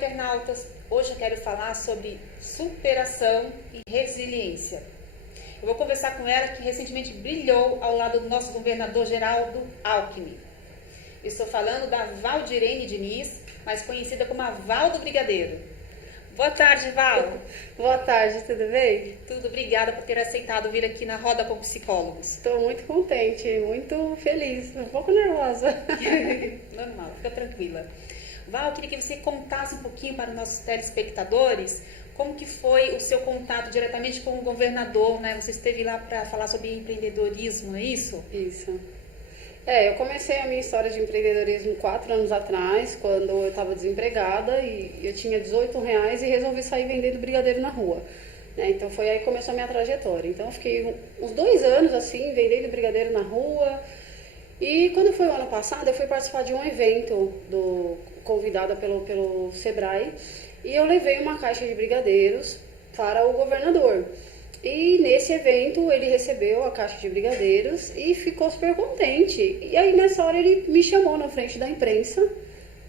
internautas! Hoje eu quero falar sobre superação e resiliência. Eu vou conversar com ela que recentemente brilhou ao lado do nosso governador Geraldo Alckmin. Estou falando da Valdirene Diniz, mais conhecida como a Val do Brigadeiro. Boa tarde, Val. Boa tarde, tudo bem? Tudo, obrigada por ter aceitado vir aqui na Roda com Psicólogos. Estou muito contente, muito feliz, um pouco nervosa. Normal, fica tranquila. Val, eu queria que você contasse um pouquinho para os nossos telespectadores como que foi o seu contato diretamente com o governador, né? Você esteve lá para falar sobre empreendedorismo, não é isso? Isso. Eu comecei a minha história de empreendedorismo 4 anos atrás, quando eu estava desempregada e eu tinha R$18 e resolvi sair vendendo brigadeiro na rua. Então foi aí que começou a minha trajetória. Então eu fiquei uns 2 anos assim, vendendo brigadeiro na rua. E quando foi o ano passado, eu fui participar de um evento convidada pelo Sebrae e eu levei uma caixa de brigadeiros para o governador. E nesse evento ele recebeu a caixa de brigadeiros e ficou super contente. E aí nessa hora ele me chamou na frente da imprensa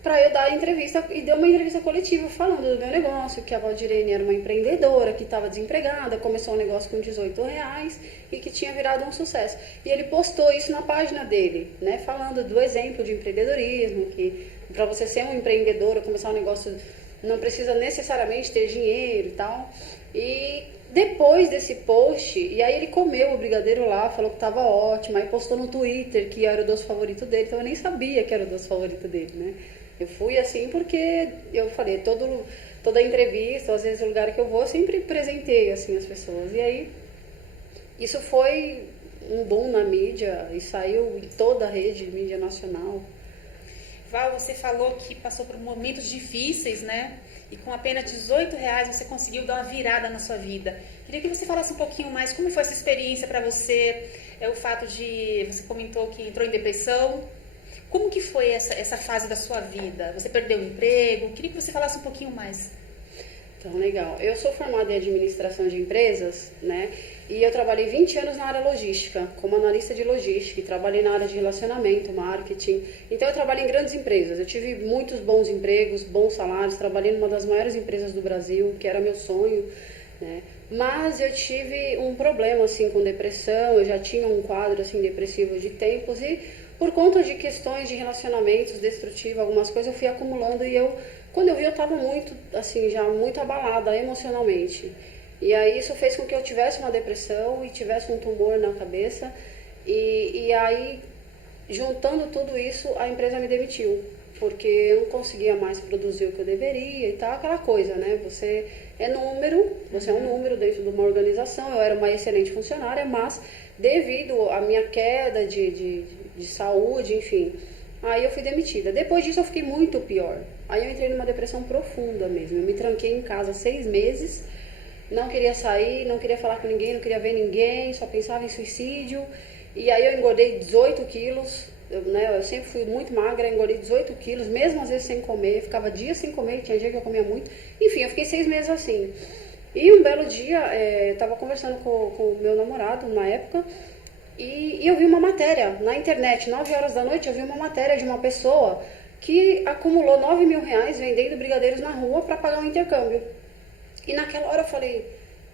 para eu dar a entrevista e deu uma entrevista coletiva falando do meu negócio, que a Valdirene era uma empreendedora que estava desempregada, começou um negócio com R$18 e que tinha virado um sucesso. E ele postou isso na página dele, né, falando do exemplo de empreendedorismo, que para você ser um empreendedor, começar um negócio, não precisa necessariamente ter dinheiro e tal. E depois desse post, e aí ele comeu o brigadeiro lá, falou que estava ótimo, aí postou no Twitter que era o doce favorito dele, então eu nem sabia que era o doce favorito dele, né? Eu fui assim porque eu falei, toda entrevista, às vezes o lugar que eu vou, eu sempre presenteio assim as pessoas. E aí, isso foi um boom na mídia e saiu em toda a rede de mídia nacional. Val, você falou que passou por momentos difíceis, né? E com apenas R$18 você conseguiu dar uma virada na sua vida. Queria que você falasse um pouquinho mais como foi essa experiência para você, o fato de, você comentou que entrou em depressão. Como que foi essa fase da sua vida? Você perdeu o emprego? Queria que você falasse um pouquinho mais. Então, legal. Eu sou formada em administração de empresas, né? E eu trabalhei 20 anos na área logística, como analista de logística, e trabalhei na área de relacionamento, marketing. Então, eu trabalhei em grandes empresas. Eu tive muitos bons empregos, bons salários, trabalhei numa das maiores empresas do Brasil, que era meu sonho, né? Mas eu tive um problema, assim, com depressão, eu já tinha um quadro, assim, depressivo de tempos e por conta de questões de relacionamentos destrutivos, algumas coisas eu fui acumulando e quando eu vi, eu estava muito, assim, já muito abalada emocionalmente. E aí isso fez com que eu tivesse uma depressão e tivesse um tumor na cabeça. E aí, juntando tudo isso, a empresa me demitiu. Porque eu não conseguia mais produzir o que eu deveria e tal, aquela coisa, né? Você é um número dentro de uma organização. Eu era uma excelente funcionária, mas devido à minha queda de saúde, enfim, aí eu fui demitida. Depois disso eu fiquei muito pior. Aí eu entrei numa depressão profunda mesmo. Eu me tranquei em casa 6 meses, não queria sair, não queria falar com ninguém, não queria ver ninguém, só pensava em suicídio. E aí eu engordei 18 quilos, eu sempre fui muito magra, engordei 18 quilos, mesmo às vezes sem comer, ficava dias sem comer, tinha dia que eu comia muito. Enfim, eu fiquei 6 meses assim. E um belo dia, eu estava conversando com o meu namorado na época, e eu vi uma matéria na internet, 9 horas da noite, eu vi uma matéria de uma pessoa que acumulou R$9.000 vendendo brigadeiros na rua para pagar um intercâmbio. E naquela hora eu falei,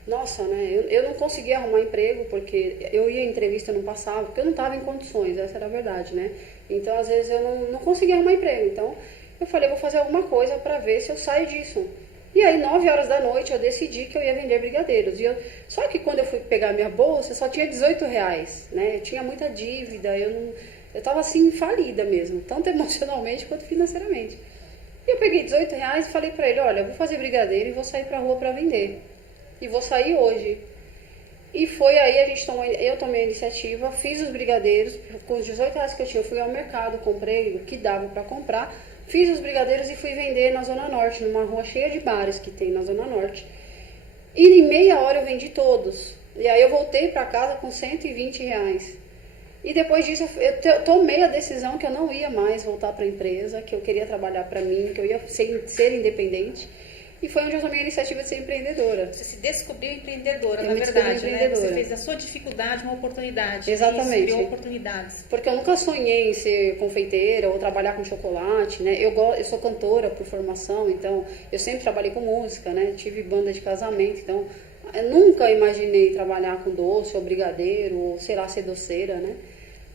nossa, né, eu não conseguia arrumar emprego, porque eu ia em entrevista, não passava, porque eu não estava em condições, essa era a verdade, né? Então, às vezes, eu não conseguia arrumar emprego. Então, eu falei, vou fazer alguma coisa para ver se eu saio disso. E aí, 9 horas da noite, eu decidi que eu ia vender brigadeiros. Só que quando eu fui pegar minha bolsa, só tinha R$18, né? Eu tinha muita dívida, eu estava assim, falida mesmo, tanto emocionalmente quanto financeiramente. E eu peguei R$18 e falei pra ele, olha, eu vou fazer brigadeiro e vou sair pra rua pra vender. E vou sair hoje. E foi aí, eu tomei a iniciativa, fiz os brigadeiros, com os R$18 que eu tinha, eu fui ao mercado, comprei o que dava pra comprar, fiz os brigadeiros e fui vender na Zona Norte, numa rua cheia de bares que tem na Zona Norte. E em meia hora eu vendi todos. E aí eu voltei pra casa com R$120. E depois disso eu tomei a decisão que eu não ia mais voltar para a empresa, que eu queria trabalhar para mim, que eu ia ser independente. E foi onde eu tomei a iniciativa de ser empreendedora. Você se descobriu empreendedora, Eu na me descobri verdade, né? empreendedora. Você fez da sua dificuldade uma oportunidade. Exatamente. Isso criou oportunidades. Porque eu nunca sonhei em ser confeiteira ou trabalhar com chocolate, né? Eu sou cantora por formação, então eu sempre trabalhei com música, né? Tive banda de casamento, então eu nunca imaginei trabalhar com doce ou brigadeiro ou, sei lá, ser doceira, né?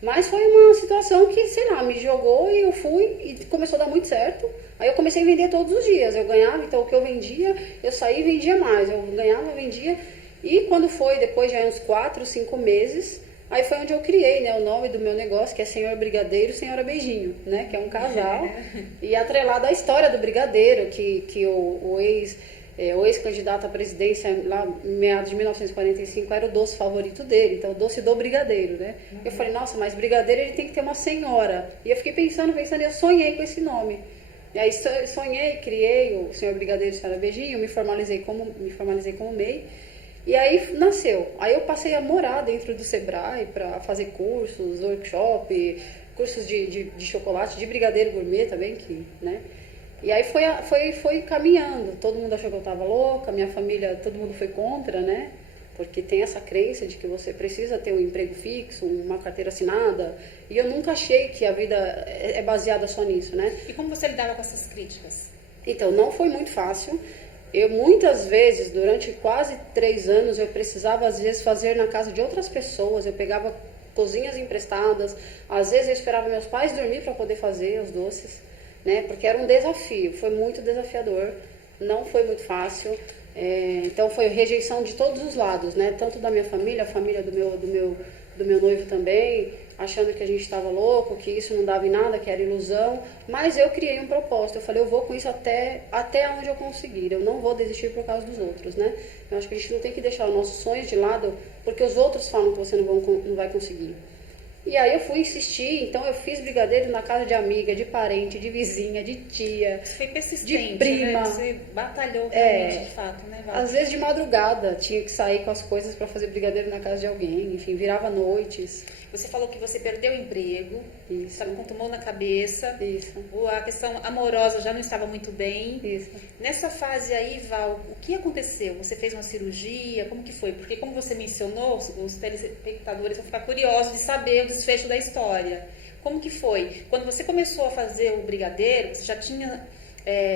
Mas foi uma situação que, sei lá, me jogou e eu fui e começou a dar muito certo. Aí eu comecei a vender todos os dias. Eu ganhava, então o que eu vendia, eu saía e vendia mais. Eu ganhava, vendia. E quando foi, depois de uns 4, 5 meses, aí foi onde eu criei, né, o nome do meu negócio, que é Senhor Brigadeiro, Senhora Beijinho, né? Que é um casal. E atrelado à história do brigadeiro, que o ex-candidato à presidência, lá em meados de 1945, era o doce favorito dele, então o doce do brigadeiro, né? Eu falei, nossa, mas brigadeiro ele tem que ter uma senhora. E eu fiquei pensando, e eu sonhei com esse nome. E aí sonhei, criei o Senhor Brigadeiro, Senhora Beijinho, me formalizei como MEI. E aí nasceu. Aí eu passei a morar dentro do Sebrae para fazer cursos, workshop, cursos de chocolate, de brigadeiro gourmet também, né? E aí foi caminhando. Todo mundo achou que eu estava louca, minha família, todo mundo foi contra, né? Porque tem essa crença de que você precisa ter um emprego fixo, uma carteira assinada. E eu nunca achei que a vida é baseada só nisso, né? E como você lidava com essas críticas? Então, não foi muito fácil. Eu muitas vezes, durante quase 3 anos, eu precisava às vezes fazer na casa de outras pessoas. Eu pegava cozinhas emprestadas. Às vezes eu esperava meus pais dormir para poder fazer os doces, né? Porque era um desafio, foi muito desafiador, não foi muito fácil. Então foi rejeição de todos os lados, né? Tanto da minha família, a família do meu noivo também, achando que a gente estava louco, que isso não dava em nada, que era ilusão. Mas eu criei um propósito, eu falei, eu vou com isso até onde eu conseguir, eu não vou desistir por causa dos outros, né? Eu acho que a gente não tem que deixar os nossos sonhos de lado porque os outros falam que você não vai conseguir. E aí eu fui insistir, então eu fiz brigadeiro na casa de amiga, de parente, de vizinha, de tia, Você foi persistente, de prima. né? Você batalhou realmente, de fato, né, Val? Às vezes de madrugada, tinha que sair com as coisas para fazer brigadeiro na casa de alguém, enfim, virava noites. Você falou que você perdeu o emprego, Isso. estava com tumor na cabeça, Isso. a questão amorosa já não estava muito bem. Isso. Nessa fase aí, Val, o que aconteceu? Você fez uma cirurgia? Como que foi? Porque como você mencionou, os telespectadores vão ficar curiosos de saber o desfecho da história. Como que foi? Quando você começou a fazer o brigadeiro, você já tinha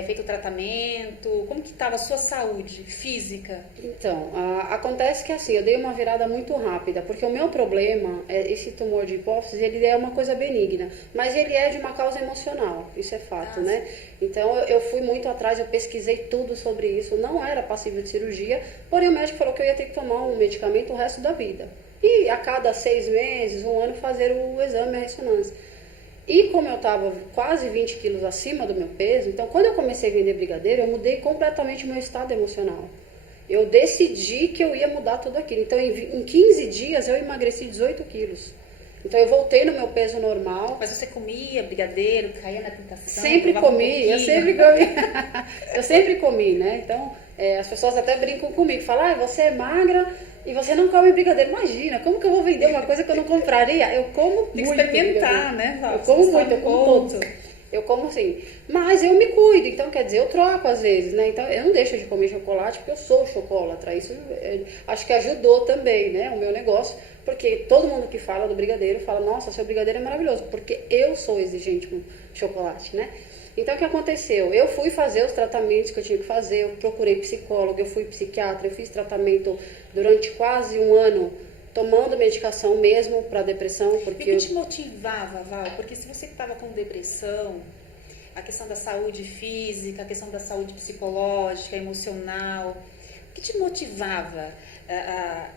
feito o tratamento? Como que estava a sua saúde física? Então, acontece que assim, eu dei uma virada muito rápida, porque o meu problema, esse tumor de hipófise, ele é uma coisa benigna, mas ele é de uma causa emocional, isso é fato, né? Então, eu fui muito atrás, eu pesquisei tudo sobre isso, não era passível de cirurgia, porém o médico falou que eu ia ter que tomar um medicamento o resto da vida. E a cada 6 meses, 1 ano, fazer o exame, a ressonância. E como eu estava quase 20 quilos acima do meu peso, então quando eu comecei a vender brigadeiro, eu mudei completamente o meu estado emocional. Eu decidi que eu ia mudar tudo aquilo. Então em 15 dias eu emagreci 18 quilos. Então eu voltei no meu peso normal. Mas você comia brigadeiro, caía na tentação? Sempre comi, eu sempre comi. Eu sempre comi, né? Então as pessoas até brincam comigo, falam, você é magra e você não come brigadeiro. Imagina, como que eu vou vender uma coisa que eu não compraria? Eu como Tem muito. Tem que experimentar, né, Val? Eu como muito, eu como todos. Eu como assim, mas eu me cuido, então quer dizer, eu troco às vezes, né? Então eu não deixo de comer chocolate porque eu sou chocolatra. Isso acho que ajudou também, né? O meu negócio, porque todo mundo que fala do brigadeiro fala, nossa, seu brigadeiro é maravilhoso, porque eu sou exigente com chocolate, né? Então o que aconteceu? Eu fui fazer os tratamentos que eu tinha que fazer, eu procurei psicólogo, eu fui psiquiatra, eu fiz tratamento durante quase 1 ano, tomando medicação mesmo para depressão. Porque e o que te motivava, Val? Porque se você estava com depressão, a questão da saúde física, a questão da saúde psicológica, emocional, o que te motivava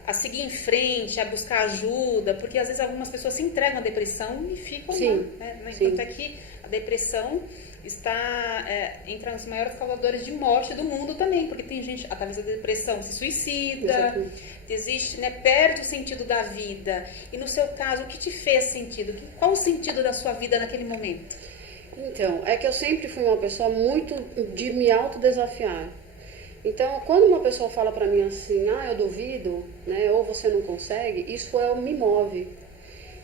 a seguir em frente, a buscar ajuda? Porque às vezes algumas pessoas se entregam à depressão e ficam lá, né? Tanto é que a depressão está entre os maiores causadores de morte do mundo também, porque tem gente, através da depressão, se suicida, existe, né, perde o sentido da vida. E no seu caso, o que te fez sentido? Qual o sentido da sua vida naquele momento? Então, é que eu sempre fui uma pessoa muito de me autodesafiar. Então, quando uma pessoa fala pra mim assim, eu duvido, né, ou você não consegue, isso me move.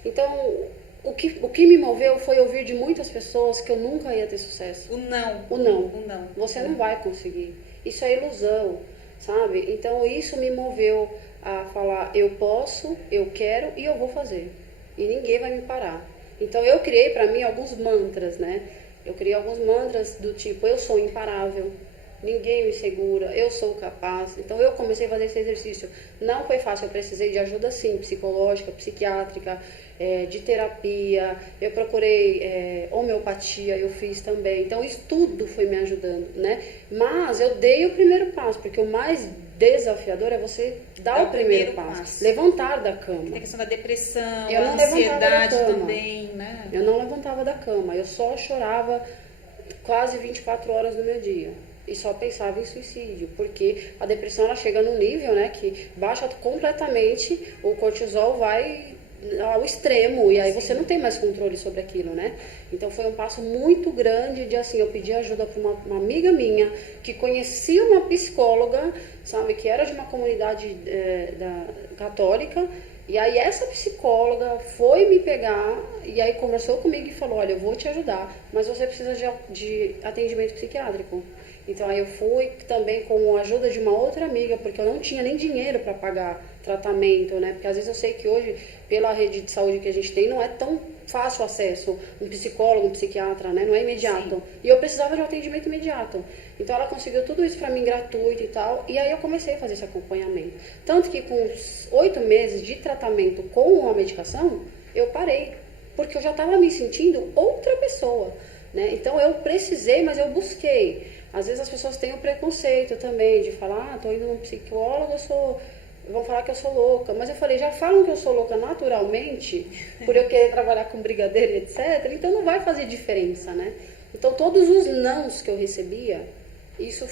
Então, o que me moveu foi ouvir de muitas pessoas que eu nunca ia ter sucesso. O não. O não. O não. Você não vai conseguir. Isso é ilusão, sabe? Então isso me moveu a falar, eu posso, eu quero e eu vou fazer. E ninguém vai me parar. Então eu criei para mim alguns mantras, né? Eu criei alguns mantras do tipo, eu sou imparável, ninguém me segura, eu sou capaz. Então eu comecei a fazer esse exercício. Não foi fácil, eu precisei de ajuda sim, psicológica, psiquiátrica, de terapia. Eu procurei homeopatia, eu fiz também. Então isso tudo foi me ajudando, né? Mas eu dei o primeiro passo, porque o mais desafiador é você dar o primeiro passo. Levantar da cama. Tem a questão da depressão, Eu a não levantava da ansiedade cama. também, né? Eu não levantava da cama, eu só chorava quase 24 horas do meu dia. E só pensava em suicídio, porque a depressão ela chega num nível, né, que baixa completamente, o cortisol vai ao extremo e aí você não tem mais controle sobre aquilo, né? Então foi um passo muito grande de assim, eu pedi ajuda para uma amiga minha que conhecia uma psicóloga, sabe, que era de uma comunidade católica. E aí essa psicóloga foi me pegar e aí conversou comigo e falou, olha, eu vou te ajudar, mas você precisa de atendimento psiquiátrico. Então aí eu fui também com a ajuda de uma outra amiga, porque eu não tinha nem dinheiro para pagar tratamento, né? Porque às vezes eu sei que hoje, pela rede de saúde que a gente tem, não é tão fácil o acesso, um psicólogo, um psiquiatra, né? Não é imediato. Sim. E eu precisava de um atendimento imediato. Então ela conseguiu tudo isso para mim gratuito e tal, e aí eu comecei a fazer esse acompanhamento. Tanto que com uns 8 meses de tratamento com a medicação, eu parei, porque eu já estava me sentindo outra pessoa, né? Então eu precisei, mas eu busquei. Às vezes as pessoas têm o preconceito também de falar, tô indo num psicólogo, vão falar que eu sou louca. Mas eu falei, já falam que eu sou louca naturalmente, por eu querer trabalhar com brigadeiro, etc. Então não vai fazer diferença, né? Então todos os nãos que eu recebia, isso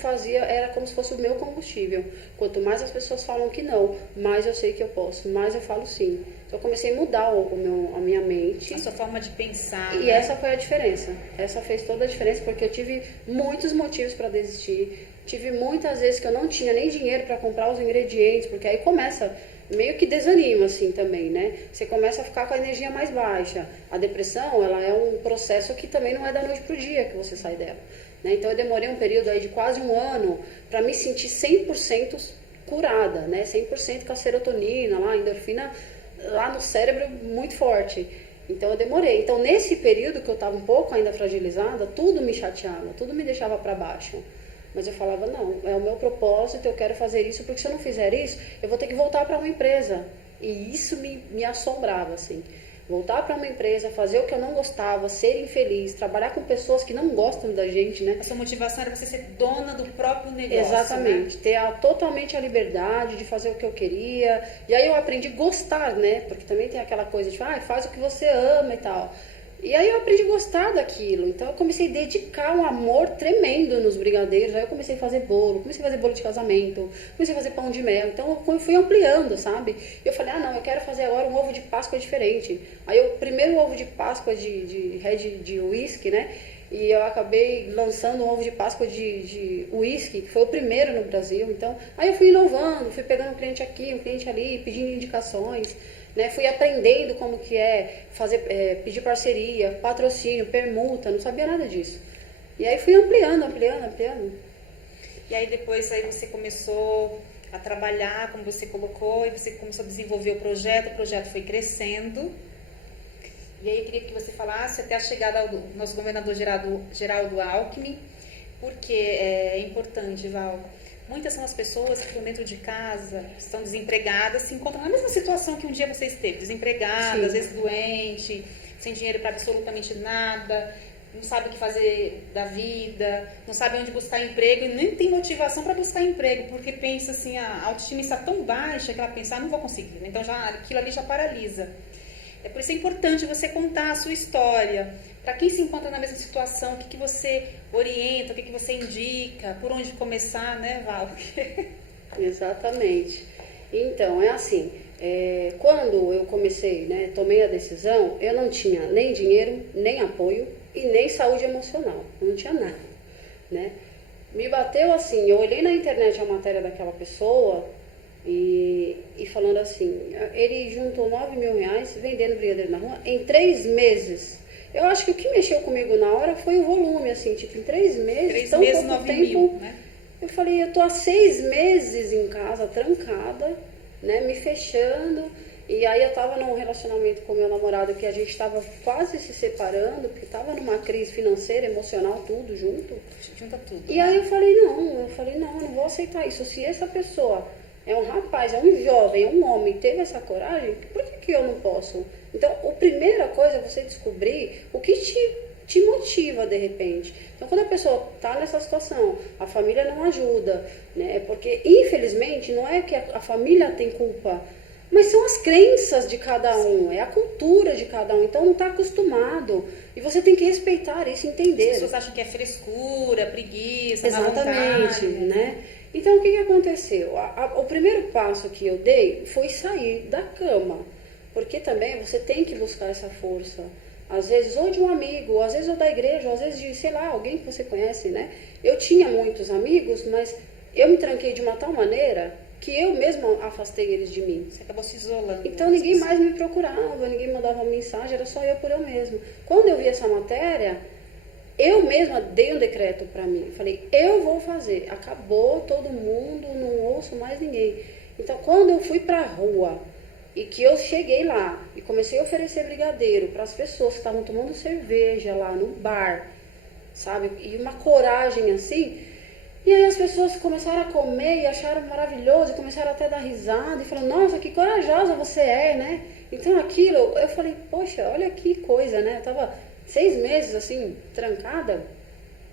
era como se fosse o meu combustível. Quanto mais as pessoas falam que não, mais eu sei que eu posso, mais eu falo sim. Então eu comecei a mudar a minha mente. A sua forma de pensar. E essa foi a diferença. Essa fez toda a diferença, porque eu tive muitos motivos para desistir. Tive muitas vezes que eu não tinha nem dinheiro para comprar os ingredientes, porque aí começa, meio que desanima assim também, né? Você começa a ficar com a energia mais baixa. A depressão, ela é um processo que também não é da noite pro dia que você sai dela, né? Então eu demorei um período aí de quase um ano para me sentir 100% curada, né? 100% com a serotonina, lá, a endorfina lá no cérebro muito forte. Então eu demorei. Então nesse período que eu estava um pouco ainda fragilizada, tudo me chateava, tudo me deixava para baixo. Mas eu falava, não, é o meu propósito, eu quero fazer isso, porque se eu não fizer isso, eu vou ter que voltar para uma empresa. E isso me assombrava, assim. Voltar para uma empresa, fazer o que eu não gostava, ser infeliz, trabalhar com pessoas que não gostam da gente, né? A sua motivação era você ser dona do próprio negócio. Exatamente, né? ter totalmente a liberdade de fazer o que eu queria. E aí eu aprendi a gostar, né? Porque também tem aquela coisa de, faz o que você ama e tal. E aí eu aprendi a gostar daquilo. Então eu comecei a dedicar um amor tremendo nos brigadeiros. Aí eu comecei a fazer bolo, comecei a fazer bolo de casamento, comecei a fazer pão de mel. Então eu fui ampliando, sabe? Eu falei, não, eu quero fazer agora um ovo de Páscoa diferente. Aí o primeiro ovo de Páscoa de whisky, né? E eu acabei lançando um ovo de Páscoa de whisky, que foi o primeiro no Brasil. Então, aí eu fui inovando, fui pegando um cliente aqui, um cliente ali, pedindo indicações. Né, fui aprendendo como que é pedir parceria, patrocínio, permuta, não sabia nada disso. E aí fui ampliando. E aí depois aí você começou a trabalhar, como você colocou, e você começou a desenvolver o projeto foi crescendo. E aí eu queria que você falasse até a chegada do nosso governador Geraldo Alckmin, porque é importante, Val. Muitas são as pessoas que estão dentro de casa, estão desempregadas, se encontram na mesma situação que um dia você esteve, desempregada, Sim. às vezes doente, sem dinheiro para absolutamente nada, não sabe o que fazer da vida, não sabe onde buscar emprego e nem tem motivação para buscar emprego, porque pensa assim, a autoestima está tão baixa que ela pensa, não vou conseguir, então aquilo ali já paralisa. É por isso é importante você contar a sua história. Para quem se encontra na mesma situação, o que você orienta, o que você indica, por onde começar, né, Val? Exatamente. Então, é assim, quando eu comecei, né, tomei a decisão, eu não tinha nem dinheiro, nem apoio e nem saúde emocional. Eu não tinha nada, né? Me bateu assim, eu olhei na internet a matéria daquela pessoa E falando assim, ele juntou 9 mil reais vendendo brigadeiro na rua em 3 meses. Eu acho que o que mexeu comigo na hora foi o volume, assim, tipo, em 3 meses, 3 tão meses, pouco 9 tempo. mil, né? Eu falei, eu tô há 6 meses em casa, trancada, né, me fechando. E aí eu tava num relacionamento com meu namorado que a gente tava quase se separando, porque tava numa crise financeira, emocional, tudo junto. Junta tudo. E aí eu falei, não, eu não vou aceitar isso. Se essa pessoa é um rapaz, é um jovem, é um homem, teve essa coragem, por que eu não posso? Então, a primeira coisa é você descobrir o que te motiva de repente. Então, quando a pessoa está nessa situação, a família não ajuda, né? Porque, infelizmente, não é que a família tem culpa, mas são as crenças de cada um, é a cultura de cada um. Então, não está acostumado. E você tem que respeitar isso, entender. As pessoas acham que é frescura, preguiça, má Exatamente, vontade, né? Então, o que aconteceu? O primeiro passo que eu dei foi sair da cama. Porque também você tem que buscar essa força. Às vezes, ou de um amigo, ou às vezes ou da igreja, ou às vezes de, sei lá, alguém que você conhece, né? Eu tinha muitos amigos, mas eu me tranquei de uma tal maneira que eu mesma afastei eles de mim. Você acabou se isolando. Então, ninguém mais me procurava, ninguém mandava mensagem, era só eu por eu mesmo. Quando eu vi essa matéria, eu mesma dei um decreto para mim. Falei, eu vou fazer. Acabou todo mundo, não ouço mais ninguém. Então, quando eu fui para a rua e que eu cheguei lá e comecei a oferecer brigadeiro para as pessoas que estavam tomando cerveja lá no bar, sabe? E uma coragem assim. E aí as pessoas começaram a comer e acharam maravilhoso, e começaram até a dar risada e falaram, nossa, que corajosa você é, né? Então aquilo, eu falei, poxa, olha que coisa, né? Eu tava 6 meses assim, trancada,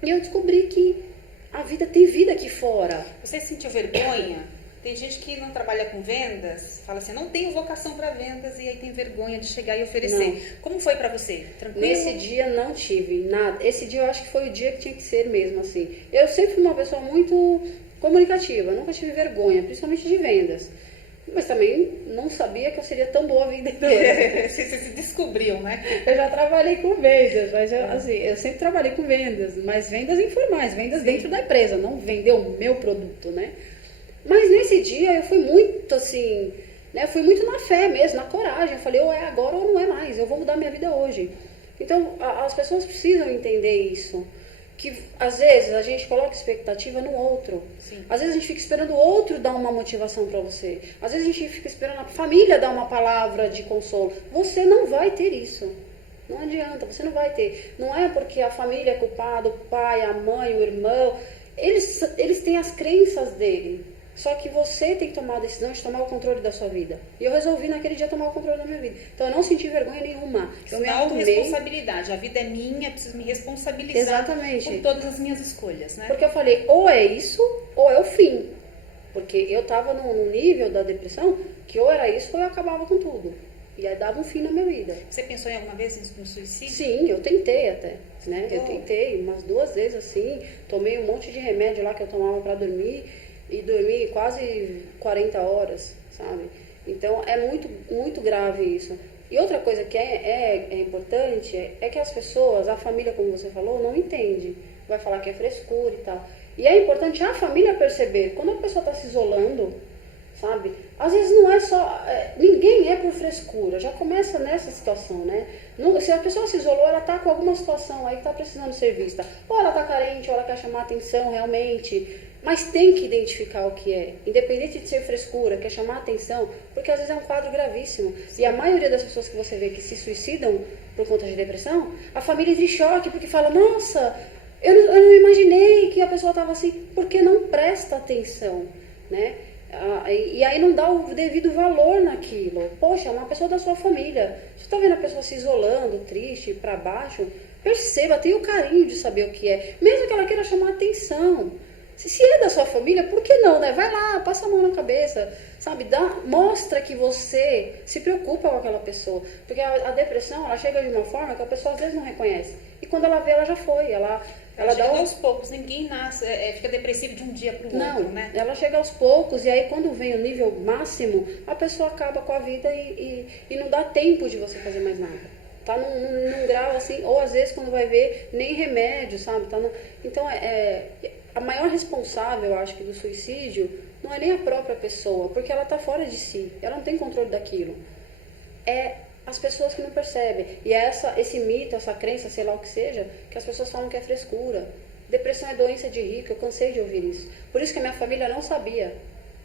e eu descobri que a vida tem vida aqui fora. Você sentiu vergonha? Tem gente que não trabalha com vendas, fala assim, não tenho vocação para vendas, e aí tem vergonha de chegar e oferecer. Não. Como foi para você? Tranquilo? Nesse dia não tive nada. Esse dia eu acho que foi o dia que tinha que ser mesmo, assim. Eu sempre fui uma pessoa muito comunicativa, nunca tive vergonha, principalmente de vendas. Mas também não sabia que eu seria tão boa vendedora. Você se descobriu, né? Eu já trabalhei com vendas, mas eu sempre trabalhei com vendas, mas vendas informais, vendas dentro da empresa, não vender o meu produto, né? Mas nesse dia eu fui muito assim, né? Fui muito na fé mesmo, na coragem. Eu falei, ou é agora ou não é mais, eu vou mudar minha vida hoje. Então as pessoas precisam entender isso. Que às vezes a gente coloca expectativa no outro. Sim. Às vezes a gente fica esperando o outro dar uma motivação para você. Às vezes a gente fica esperando a família dar uma palavra de consolo. Você não vai ter isso. Não adianta, você não vai ter. Não é porque a família é culpada, o pai, a mãe, o irmão. Eles têm as crenças dele. Só que você tem que tomar a decisão de tomar o controle da sua vida. E eu resolvi naquele dia tomar o controle da minha vida. Então eu não senti vergonha nenhuma. Eu me arrumei. Responsabilidade. A vida é minha, eu preciso me responsabilizar. Exatamente. Por todas as minhas escolhas, né? Porque eu falei, ou é isso, ou é o fim. Porque eu estava num nível da depressão que ou era isso ou eu acabava com tudo. E aí dava um fim na minha vida. Você pensou em alguma vez no suicídio? Sim, eu tentei até. Né? Eu tentei umas 2 vezes assim. Tomei um monte de remédio lá que eu tomava para dormir. E dormi quase 40 horas, sabe? Então, é muito, muito grave isso. E outra coisa que é importante é que as pessoas, a família, como você falou, não entende. Vai falar que é frescura e tal. E é importante a família perceber. Quando a pessoa está se isolando, sabe? Às vezes não é só... ninguém é por frescura. Já começa nessa situação, né? Se a pessoa se isolou, ela está com alguma situação aí que está precisando ser vista. Ou ela está carente, ou ela quer chamar atenção realmente... Mas tem que identificar o que é, independente de ser frescura, quer chamar atenção, porque às vezes é um quadro gravíssimo. Sim. E a maioria das pessoas que você vê que se suicidam por conta de depressão, a família entra em choque, porque fala, nossa, eu não imaginei que a pessoa estava assim, porque não presta atenção, né? E aí não dá o devido valor naquilo. Poxa, é uma pessoa da sua família. Você está vendo a pessoa se isolando, triste, para baixo, perceba, tenha o carinho de saber o que é, mesmo que ela queira chamar atenção. Se é da sua família, por que não, né? Vai lá, passa a mão na cabeça, sabe? Mostra que você se preocupa com aquela pessoa. Porque a depressão, ela chega de uma forma que a pessoa às vezes não reconhece. E quando ela vê, ela já foi. Ela dá aos poucos, ninguém nasce, fica depressivo de um dia para o outro, né? Ela chega aos poucos, e aí quando vem o nível máximo, a pessoa acaba com a vida e não dá tempo de você fazer mais nada. Tá num grau assim, ou às vezes quando vai ver, nem remédio, sabe? Então, a maior responsável, eu acho que do suicídio, não é nem a própria pessoa, porque ela tá fora de si, ela não tem controle daquilo. É as pessoas que não percebem. E é esse mito, essa crença, sei lá o que seja, que as pessoas falam que é frescura. Depressão é doença de rico, eu cansei de ouvir isso. Por isso que a minha família não sabia.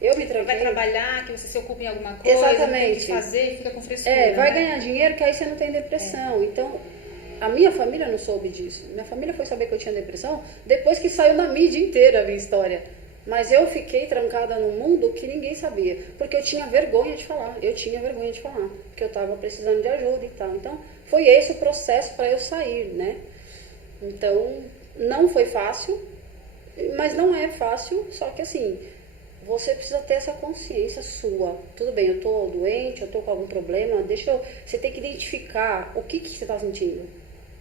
Eu me tranquei. Vai trabalhar, que você se ocupe em alguma coisa, exatamente. Não tem o que fazer, fica com frescura. Vai né? ganhar dinheiro, que aí você não tem depressão. Então, a minha família não soube disso. Minha família foi saber que eu tinha depressão depois que saiu na mídia inteira a minha história. Mas eu fiquei trancada num mundo que ninguém sabia. Porque eu tinha vergonha de falar. Porque eu estava precisando de ajuda e tal. Então, foi esse o processo para eu sair, né? Então, não foi fácil. Mas não é fácil, só que assim, você precisa ter essa consciência sua. Tudo bem, eu tô doente, eu tô com algum problema, você tem que identificar o que você tá sentindo.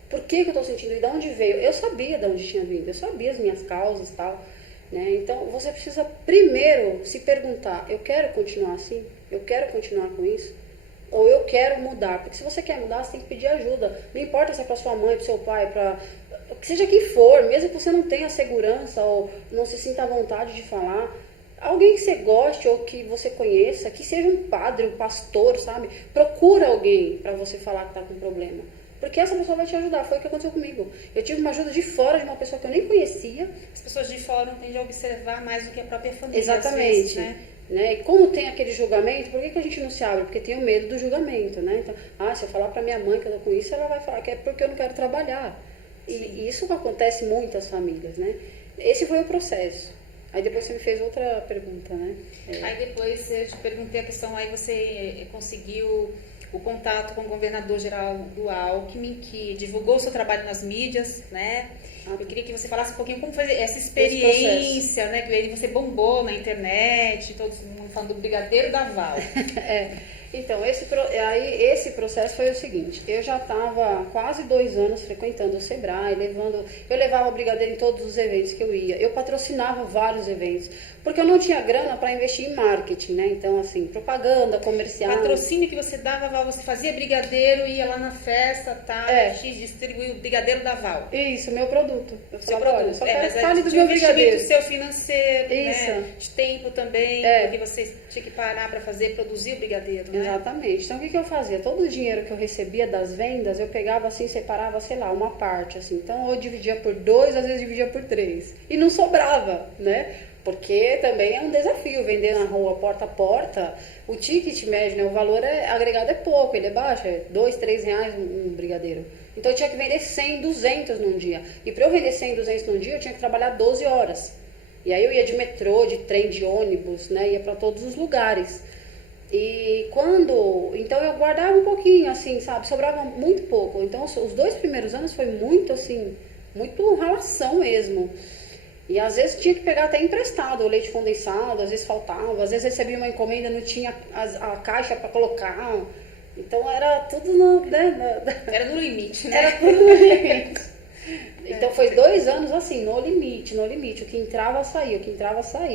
Por que eu tô sentindo e de onde veio? Eu sabia de onde tinha vindo, eu sabia as minhas causas e tal, né? Então, você precisa primeiro se perguntar, eu quero continuar assim? Eu quero continuar com isso? Ou eu quero mudar? Porque se você quer mudar, você tem que pedir ajuda. Não importa se é para sua mãe, para seu pai, para seja quem for, mesmo que você não tenha segurança ou não se sinta à vontade de falar, alguém que você goste ou que você conheça, que seja um padre, um pastor, sabe? Procura alguém para você falar que está com problema. Porque essa pessoa vai te ajudar. Foi o que aconteceu comigo. Eu tive uma ajuda de fora, de uma pessoa que eu nem conhecia. As pessoas de fora não tendem a observar mais do que a própria família. Exatamente. Às vezes, né? E como tem aquele julgamento, por que a gente não se abre? Porque tem o medo do julgamento, né? Então, se eu falar para minha mãe que eu tô com isso, ela vai falar que é porque eu não quero trabalhar. E isso acontece muito às famílias, né? Esse foi o processo. Aí depois você me fez outra pergunta, né? Aí depois eu te perguntei a questão, aí você conseguiu o contato com o governador-geral do Alckmin, que divulgou o seu trabalho nas mídias, né? Eu queria que você falasse um pouquinho como foi essa experiência, né? Que você bombou na internet, todo mundo falando do Brigadeiro da Val. Então, esse processo foi o seguinte, eu já estava quase 2 anos frequentando o Sebrae, eu levava o brigadeiro em todos os eventos que eu ia, eu patrocinava vários eventos, porque eu não tinha grana para investir em marketing, né? Então, assim, propaganda, comercial. Patrocínio que você dava, Val, você fazia brigadeiro, ia lá na festa, tá? X distribuía o brigadeiro da Val. Isso, meu produto. Eu seu falava, produto. olha, só quero fale do tinha meu brigadeiro. seu financeiro, isso. Né? De tempo também, porque você tinha que parar para produzir o brigadeiro, né? Exatamente. Então, o que eu fazia? Todo o dinheiro que eu recebia das vendas, eu pegava assim, separava, sei lá, uma parte, assim. Então, eu dividia por 2, às vezes dividia por 3. E não sobrava, né? Porque também é um desafio vender na rua, porta a porta. O ticket médio, né? O valor agregado é pouco, ele é baixo, é 2, 3 reais um brigadeiro. Então, eu tinha que vender 100, 200 num dia. E para eu vender 100, 200 num dia, eu tinha que trabalhar 12 horas. E aí eu ia de metrô, de trem, de ônibus, né? Ia para todos os lugares. Então eu guardava um pouquinho, assim, sabe? Sobrava muito pouco. Então os 2 primeiros anos foi muito, assim, muito ralação mesmo. E às vezes tinha que pegar até emprestado o leite condensado, às vezes faltava, às vezes recebia uma encomenda, não tinha a caixa para colocar. Então era tudo Era no limite, né? Era tudo no limite. Então foi 2 anos assim, no limite. O que entrava, saía,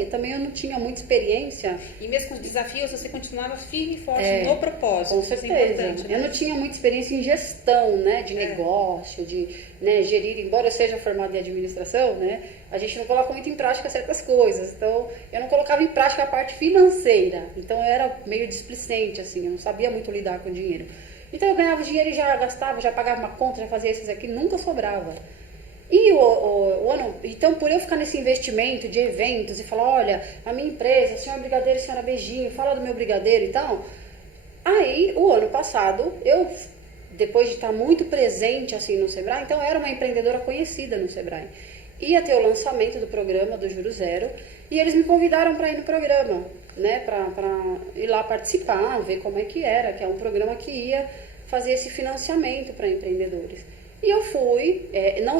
Também eu não tinha muita experiência. E mesmo com os desafios, você continuava firme e forte no propósito. Com certeza. Né? Eu não tinha muita experiência em gestão, né? De negócio, de gerir, embora eu seja formada em administração, né? A gente não coloca muito em prática certas coisas. Então, eu não colocava em prática a parte financeira. Então, eu era meio displicente, assim. Eu não sabia muito lidar com dinheiro. Então eu ganhava dinheiro e já gastava, já pagava uma conta, já fazia esses aqui, nunca sobrava. E então por eu ficar nesse investimento de eventos e falar, olha, a minha empresa, senhora Brigadeiro e senhora Beijinho, fala do meu brigadeiro e tal. Aí, o ano passado, depois de estar muito presente assim no Sebrae, então eu era uma empreendedora conhecida no Sebrae. Ia ter o lançamento do programa do Juro Zero e eles me convidaram para ir no programa, né, para ir lá participar, ver como é que era, que é um programa que ia fazer esse financiamento para empreendedores. E eu fui,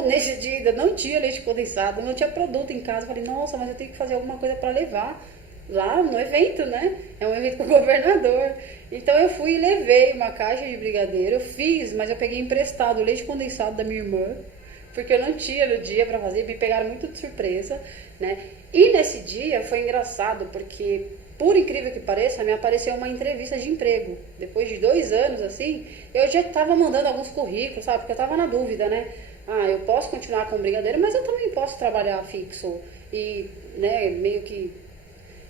nesse dia ainda não tinha leite condensado, não tinha produto em casa, falei, nossa, mas eu tenho que fazer alguma coisa para levar lá no evento, né, é um evento com o governador. Então eu fui e levei uma caixa de brigadeiro, eu fiz, mas eu peguei emprestado o leite condensado da minha irmã, porque eu não tinha no dia para fazer, me pegaram muito de surpresa, né? E nesse dia foi engraçado, porque por incrível que pareça, me apareceu uma entrevista de emprego. Depois de 2 anos, assim, eu já estava mandando alguns currículos, sabe? Porque eu estava na dúvida, né? Ah, eu posso continuar com brigadeiro, mas eu também posso trabalhar fixo e, né, meio que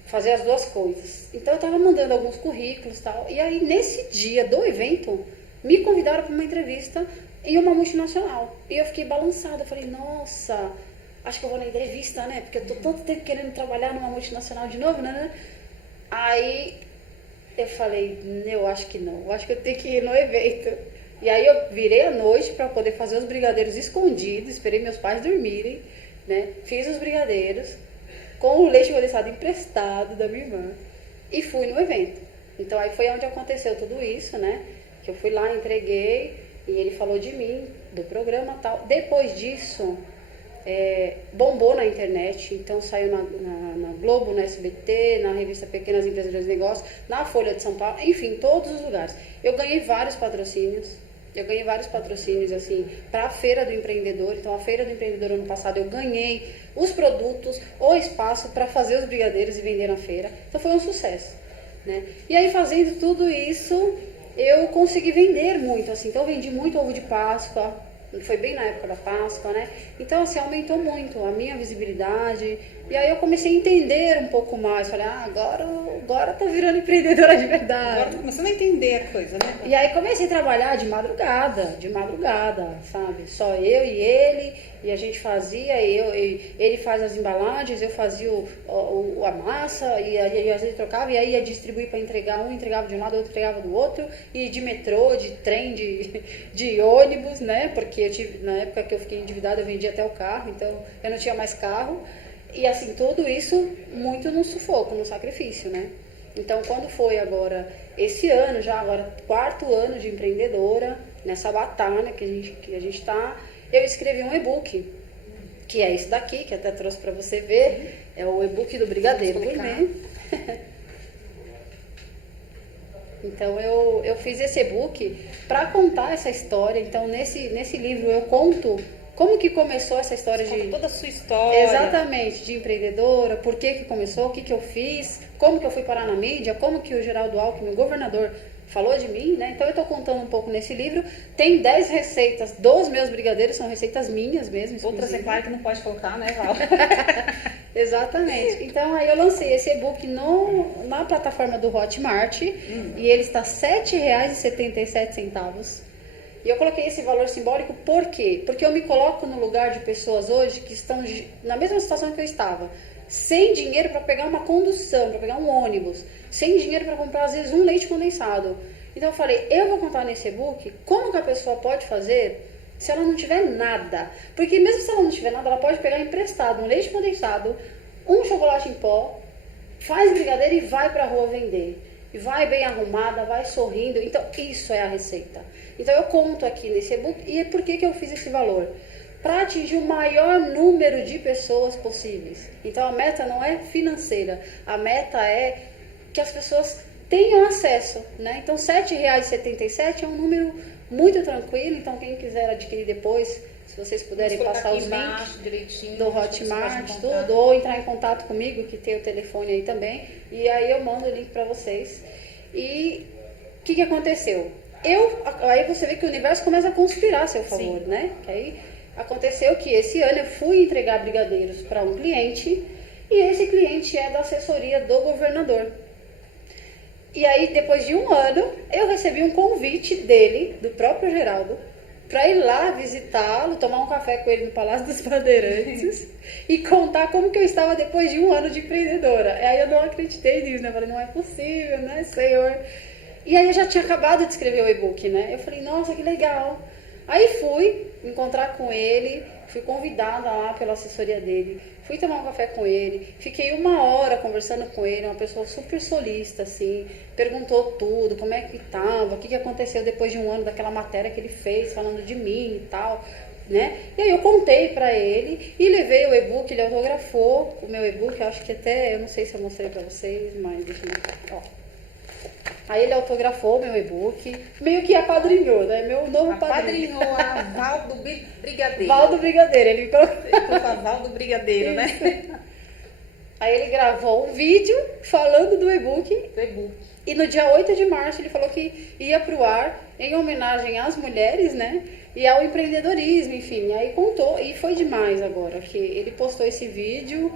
fazer as duas coisas. Então eu estava mandando alguns currículos e tal. E aí, nesse dia do evento, me convidaram para uma entrevista em uma multinacional. E eu fiquei balançada. Eu falei, nossa, acho que eu vou na entrevista, né? Porque eu tô tanto tempo querendo trabalhar numa multinacional de novo, né? Aí eu falei, eu acho que não. Eu acho que eu tenho que ir no evento. E aí eu virei à noite para poder fazer os brigadeiros escondidos. Esperei meus pais dormirem, né? Fiz os brigadeiros com o leite condensado emprestado da minha irmã e fui no evento. Então aí foi onde aconteceu tudo isso, né? Que eu fui lá, entreguei e ele falou de mim, do programa e tal. Depois disso, bombou na internet, então saiu na Globo, na SBT, na revista Pequenas Empresas de Negócios, na Folha de São Paulo, enfim, todos os lugares. Eu ganhei vários patrocínios. Assim, para a Feira do Empreendedor. Então, a Feira do Empreendedor, ano passado, eu ganhei os produtos, o espaço para fazer os brigadeiros e vender na feira. Então, foi um sucesso, né? E aí, fazendo tudo isso, eu consegui vender muito, assim. Então, eu vendi muito ovo de Páscoa. Foi bem na época da Páscoa, né? Então, assim, aumentou muito a minha visibilidade. E aí eu comecei a entender um pouco mais. Falei, agora tô virando empreendedora de verdade. Agora tô começando a entender a coisa, né? E aí comecei a trabalhar de madrugada, sabe? Só eu e ele, e a gente fazia, ele faz as embalagens, eu fazia a massa, e aí às vezes trocava, e aí ia distribuir para entregar, um entregava de um lado, outro entregava do outro, e de metrô, de trem, de ônibus, né? Porque na época que eu fiquei endividada, eu vendia até o carro, então eu não tinha mais carro. E assim, tudo isso muito no sufoco, no sacrifício, né? Então, quando foi agora, esse ano, já agora, 4º ano de empreendedora, nessa batalha que a gente tá, eu escrevi um e-book, que é esse daqui, que até trouxe para você ver, é o e-book do Brigadeiro Gourmet. Então, eu fiz esse e-book para contar essa história. Então, nesse livro eu conto como que começou essa história toda a sua história. Exatamente, de empreendedora, por que começou, o que eu fiz, como que eu fui parar na mídia, como que o Geraldo Alckmin, o governador, falou de mim, né? Então eu estou contando um pouco nesse livro. Tem 10 receitas dos meus brigadeiros, são receitas minhas mesmo. Outras é claro que não pode colocar, né, Val? Exatamente. Então aí eu lancei esse e-book na plataforma do Hotmart e ele está R$ 7,77. E eu coloquei esse valor simbólico por quê? Porque eu me coloco no lugar de pessoas hoje que estão na mesma situação que eu estava. Sem dinheiro para pegar uma condução, para pegar um ônibus. Sem dinheiro para comprar, às vezes, um leite condensado. Então eu falei, eu vou contar nesse e-book como que a pessoa pode fazer se ela não tiver nada. Porque mesmo se ela não tiver nada, ela pode pegar emprestado um leite condensado, um chocolate em pó, faz brigadeiro e vai para a rua vender. E vai bem arrumada, vai sorrindo. Então, isso é a receita. Então, eu conto aqui nesse e-book. E por que eu fiz esse valor? Para atingir o maior número de pessoas possíveis. Então, a meta não é financeira. A meta é que as pessoas tenham acesso, né? Então, R$ 7,77 é um número muito tranquilo. Então, quem quiser adquirir depois, se vocês puderem passar os links do Hotmart, tudo, ou entrar em contato comigo, que tem o telefone aí também, e aí eu mando o link para vocês. E o que aconteceu? Aí você vê que o universo começa a conspirar a seu favor, né? Que aí aconteceu que esse ano eu fui entregar brigadeiros para um cliente, e esse cliente é da assessoria do governador. E aí, depois de um ano, eu recebi um convite dele, do próprio Geraldo, para ir lá visitá-lo, tomar um café com ele no Palácio dos Bandeirantes e contar como que eu estava depois de um ano de empreendedora. Aí eu não acreditei nisso, né? Eu falei, não é possível, né, senhor? E aí eu já tinha acabado de escrever o e-book, né? Eu falei, nossa, que legal. Aí fui encontrar com ele, fui convidada lá pela assessoria dele, fui tomar um café com ele, fiquei 1 hora conversando com ele, uma pessoa super solista, assim, perguntou tudo, como é que estava, o que aconteceu depois de um ano daquela matéria que ele fez, falando de mim e tal, né? E aí eu contei pra ele e levei o e-book, ele autografou o meu e-book, eu acho que até, eu não sei se eu mostrei pra vocês, mas deixa eu mostrar, ó. Aí ele autografou meu e-book, meio que apadrinhou, né? Meu novo padrinho. Apadrinhou a Val do Brigadeiro. Val do Brigadeiro, ele colocou. A Val do Brigadeiro, né? Aí ele gravou um vídeo falando do e-book. Do e-book. E no dia 8 de março ele falou que ia pro ar em homenagem às mulheres, né? E ao empreendedorismo, enfim. Aí contou, e foi demais agora, que ele postou esse vídeo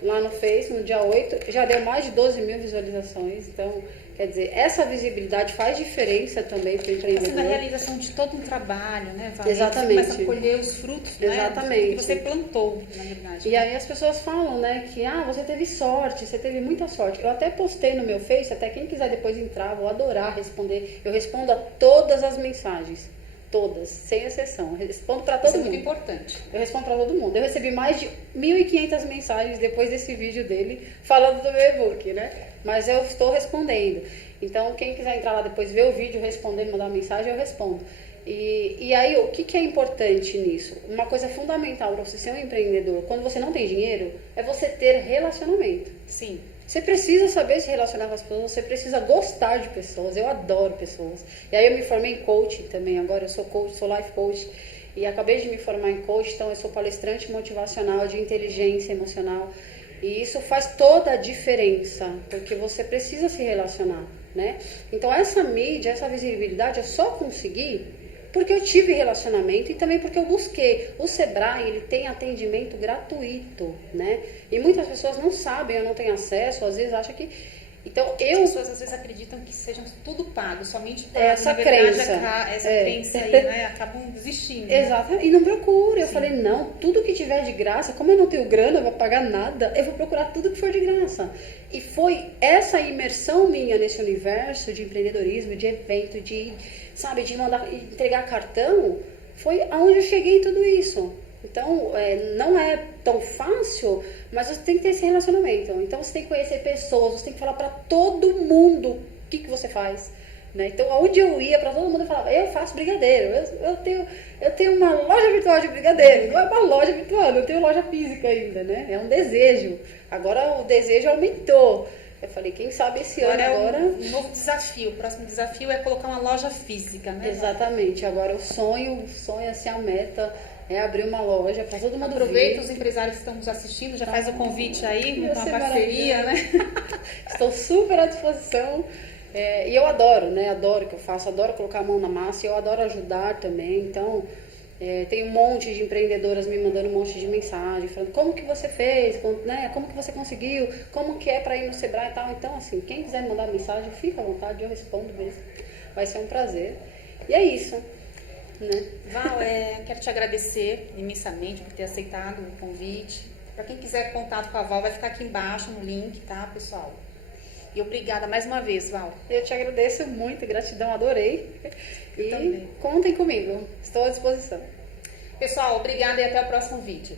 lá no Face, no dia 8, já deu mais de 12 mil visualizações. Então, quer dizer, essa visibilidade faz diferença também para o empreendedor. Está sendo a realização de todo um trabalho, né, Val? Exatamente. Você começa a colher os frutos, né? Exatamente. Que você plantou, na verdade. E aí as pessoas falam, né, que você teve sorte, você teve muita sorte. Eu até postei no meu Face, até quem quiser depois entrar, vou adorar responder. Eu respondo a todas as mensagens. Todas, sem exceção. Eu respondo para todo mundo. Isso é muito importante. Eu respondo para todo mundo. Eu recebi mais de 1.500 mensagens depois desse vídeo dele falando do meu e-book, né? Mas eu estou respondendo. Então, quem quiser entrar lá depois, ver o vídeo, responder, mandar uma mensagem, eu respondo. E aí, o que é importante nisso? Uma coisa fundamental para você ser um empreendedor, quando você não tem dinheiro, é você ter relacionamento. Sim. Você precisa saber se relacionar com as pessoas, você precisa gostar de pessoas. Eu adoro pessoas. E aí eu me formei em coaching também, agora eu sou coach, sou life coach. E acabei de me formar em coach, então eu sou palestrante motivacional de inteligência emocional. E isso faz toda a diferença, porque você precisa se relacionar, né? Então essa mídia, essa visibilidade eu só consegui porque eu tive relacionamento e também porque eu busquei. O Sebrae, ele tem atendimento gratuito, né? E muitas pessoas não sabem, eu não tenho acesso, às vezes acham que... Então, As pessoas às vezes acreditam que seja tudo pago, somente para essa crença. Essa crença aí, né? Acabam desistindo. Né? Exatamente. E não procura. Eu falei, não, tudo que tiver de graça, como eu não tenho grana, eu vou pagar nada, eu vou procurar tudo que for de graça. E foi essa imersão minha nesse universo de empreendedorismo, de evento, de mandar entregar cartão, foi aonde eu cheguei em tudo isso. Então, não é tão fácil, mas você tem que ter esse relacionamento. Então, você tem que conhecer pessoas, você tem que falar para todo mundo o que você faz. Né? Então, aonde eu ia, para todo mundo, eu falava, eu faço brigadeiro, eu tenho uma loja virtual de brigadeiro. Não é uma loja virtual, eu tenho loja física ainda, né? É um desejo. Agora, o desejo aumentou. Eu falei, quem sabe esse ano agora... um novo desafio. O próximo desafio é colocar uma loja física, né? Exatamente. Agora, o sonho assim, a meta... é abrir uma loja para todo mundo. Aproveita os empresários que estão nos assistindo, já faz o convite aí, uma parceria, né? Estou super à disposição. E eu adoro, né? Adoro o que eu faço, adoro colocar a mão na massa e eu adoro ajudar também. Então, tem um monte de empreendedoras me mandando um monte de mensagem, falando como que você fez, como que você conseguiu, como que é para ir no Sebrae e tal. Então, assim, quem quiser me mandar mensagem, fica à vontade, eu respondo mesmo. Vai ser um prazer. E é isso. Né? Val, quero te agradecer imensamente por ter aceitado o convite. Para quem quiser contato com a Val, vai ficar aqui embaixo no link, tá, pessoal? E obrigada mais uma vez, Val. Eu te agradeço muito, gratidão, adorei. E também. Contem comigo, estou à disposição. Pessoal, obrigada e até o próximo vídeo.